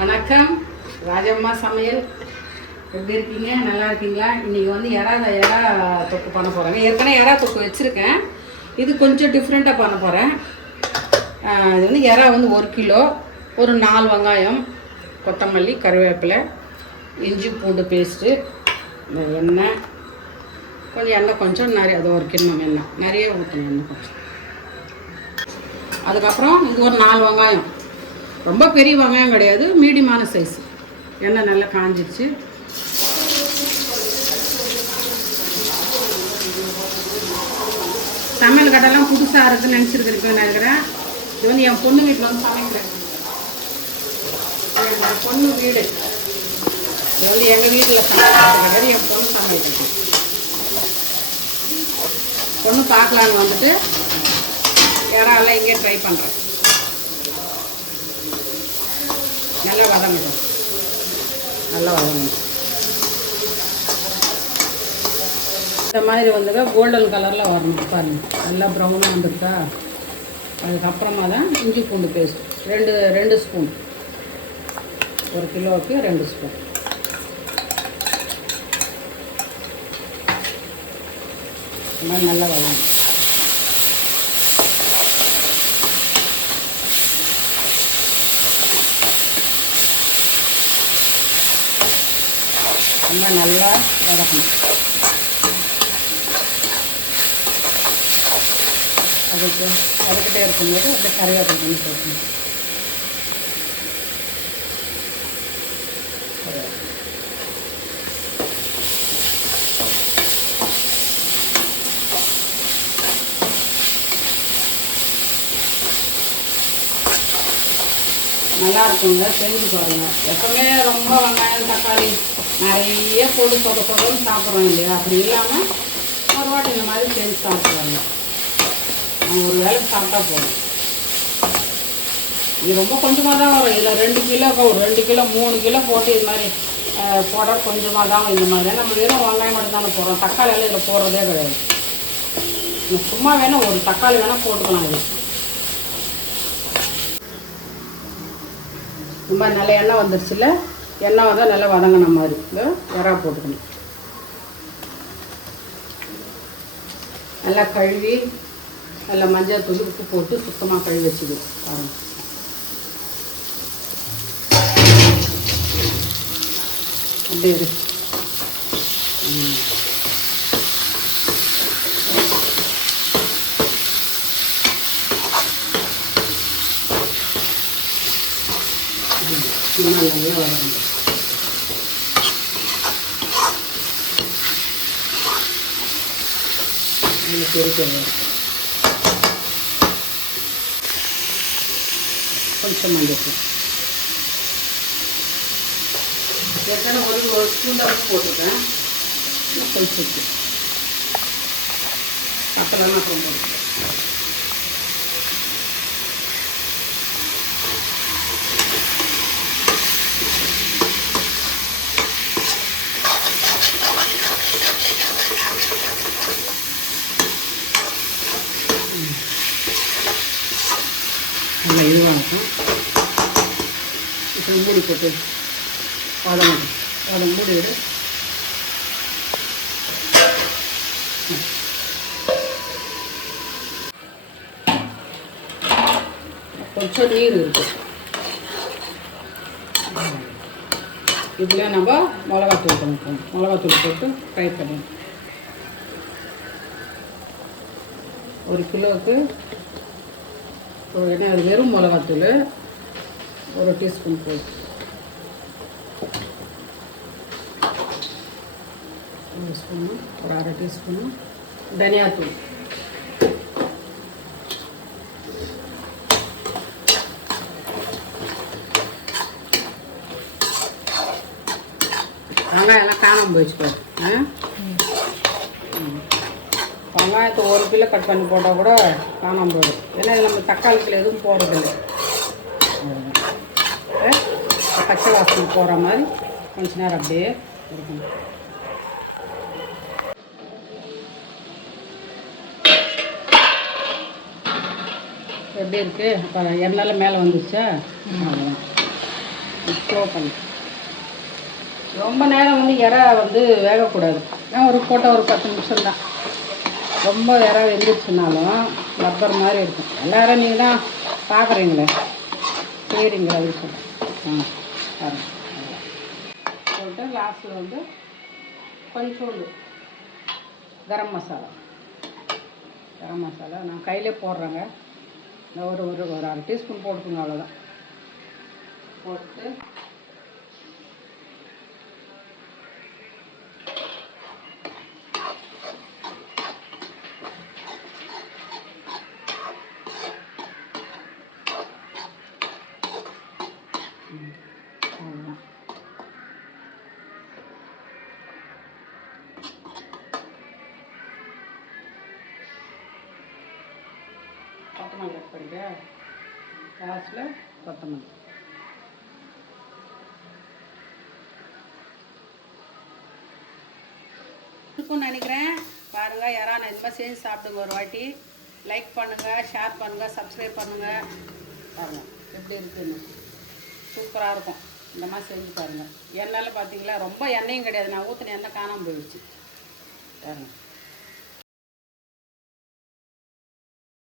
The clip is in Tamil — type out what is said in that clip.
வணக்கம், ராஜம்மா சமையல். எப்படி இருக்கீங்க? நல்லா இருக்கீங்களா? இன்றைக்கி வந்து எறா தொக்கு பண்ண போகிறேங்க. ஏற்கனவே எறா தொக்கு வச்சுருக்கேன். இது கொஞ்சம் டிஃப்ரெண்ட்டாக பண்ண போகிறேன். இது வந்து எறா வந்து 1 கிலோ, ஒரு 4 வெங்காயம், கொத்தமல்லி, கருவேப்பிலை, இஞ்சி பூண்டு பேஸ்ட்டு, எண்ணெய் கொஞ்சம் நிறைய, அது 1 கிண்ணம் எண்ணெய் நிறைய ஊற்றணும், எண்ணெய் கொஞ்சம். அதுக்கப்புறம் இது ஒரு 4 வெங்காயம், ரொம்ப பெரிய வெங்காயம் கிடையாது, மீடியமான சைஸ். எண்ணெய் நல்லா காஞ்சிடுச்சு. சமையல் கட்டெல்லாம் புதுசாக இருக்குதுன்னு நினச்சிருக்கிறேன் நினைக்கிறேன். இது வந்து என் பொண்ணு வீட்டில் வந்து சமைக்கிறேன். என் பொண்ணு வீடு இது வந்து எங்கள் வீட்டில் சமைக்கிறது கிடையாது, என் பொண்ணு சமைக்கிறது. பொண்ணு பார்க்கலான்னு வந்துட்டு யாரெல்லாம் இங்கே ட்ரை பண்ணுறேன். நல்லா வதங்கணும், நல்லா வதங்கணும். இந்த மாதிரி வந்துங்க கோல்டன் கலரில் வரணும் பாருங்கள். நல்லா ப்ரௌனாக வந்துருக்கா. அதுக்கப்புறமா தான் இஞ்சி பூண்டு பேஸ்ட் ரெண்டு ஸ்பூன், 1 கிலோவுக்கு 2 ஸ்பூன். இந்த மாதிரி நல்லா வதங்கணும். நல்லா வதக்கணும். வதக்கிட்டே இருக்கும்போது அப்படியே கருவேப்பிலை பண்ணி போட்டணும். நல்லா இருக்குங்க, செஞ்சு பாருங்கள். எப்பவுமே ரொம்ப வெங்காயம் தக்காளி நிறைய போட்டு சொதன்னு சாப்பிட்றோம் இல்லையா? அப்படி இல்லாமல் ஒரு வாட்டி இந்த மாதிரி செஞ்சு சாப்பிட்றாங்க. அவங்க ஒரு வேலைக்கு சாப்பிட்டா போதும். இது ரொம்ப கொஞ்சமாக தான் வரும். இதில் 2 கிலோ, ஒரு 2 கிலோ 3 கிலோ போட்டு இது மாதிரி போட்டால் கொஞ்சமாக தான் இந்த மாதிரி. நம்ம வெறும் வெங்காயம் மட்டும் தானே போடுறோம், தக்காளி எல்லாம் இதில் போடுறதே கிடையாது. சும்மா வேணால் ஒரு தக்காளி வேணால் போட்டுக்கலாம். இது ரொம்ப நல்ல எண்ணெய் வந்துருச்சுல, எண்ணெய் வந்தால் நல்லா வதங்கின மாதிரி எறா போட்டுக்கணும். நல்லா கழுவி நல்லா மஞ்சள் தூள் உப்பு போட்டு சுத்தமாக கழுவி வச்சுக்கணும். பாருங்கள், அப்படியே இருக்கு. நல்லா வதங்கணும். பெரிய கொஞ்சம் மஞ்சள் ஏற்கனவே ஒரு ஸ்பூன் தான் போட்டிருக்கேன். கொஞ்சம் அப்புறம் போட்டுருக்கேன். நல்லா இதுவாக இருக்கும். இப்போ மூடி போட்டு அதை மூடி விடு. கொஞ்சம் நீர் இருக்கு. இதில் நம்ம மிளகாத்தூள் பண்ணிப்போம். மிளகாத்தூள் போட்டு ஃப்ரை பண்ணணும். 1 கிலோவுக்கு ஏன்னா அது வெறும் மிளகாத்தூள் 1 டீஸ்பூன் போட்டு, 1 ஸ்பூனு, ஒரு 1/2 டீஸ்பூனு தனியாத்தூள், வெங்காயம் எல்லாம் காணாமல் போயிடுச்சு. வெங்காயத்தை 1 கிலோ கட் பண்ணி போட்டால் கூட காணாமல் போயிடும். ஏன்னா இதில் நம்ம தக்காளிக்கில் எதுவும் போடுறதில்லை. பச்சை வாசனை போகிற மாதிரி கொஞ்ச நேரம் அப்படியே இருக்கணும். எப்படி இருக்குது? அப்போ எண்ணெயில் மேலே வந்துச்சா? அவ்வளோதான். ஸ்லோ பண்ணி. ரொம்ப நேரம் வந்து இறா வந்து வேகக்கூடாது. ஏன் ஒரு போட்டால் ஒரு 10 நிமிஷம் தான். ரொம்ப இறா வெந்துருச்சுனாலும் ரப்பர் மாதிரி இருக்கும். எல்லாரும் நீங்கள் தான் பார்க்குறீங்களே, சரிங்களா அது சொல்கிறேன். பாருங்க சொல்லிட்டு லாஸ்ட்டில் வந்து கொஞ்சோண்டு கரம் மசாலா நான் கையிலே போடுறேங்க. ஒரு ஒரு ஒரு அரை டீஸ்பூன் போட்டுக்கோங்க, அவ்வளோதான். போட்டு அவ்வளோதான். கொத்தமல்லி ஆட் பண்ணிக்க. லாஸ்ட்டில் கொத்தமல்லி. இருக்கும்னு நினைக்கிறேன். பாருங்கள், யாராவது நான் இந்த மாதிரி செஞ்சு சாப்பிடுங்க. ஒரு வாட்டி லைக் பண்ணுங்கள், ஷேர் பண்ணுங்கள், சப்ஸ்கிரைப் பண்ணுங்கள். பாருங்கள் எப்படி இருக்குன்னு, சூப்பராக இருக்கும். இந்த மாதிரி செஞ்சு பாருங்கள். எண்ணெயில் பார்த்தீங்களா, ரொம்ப எண்ணெயும் கிடையாது. நான் ஊற்றின எண்ணெய் காணாமல் போயிடுச்சு பாருங்கள்.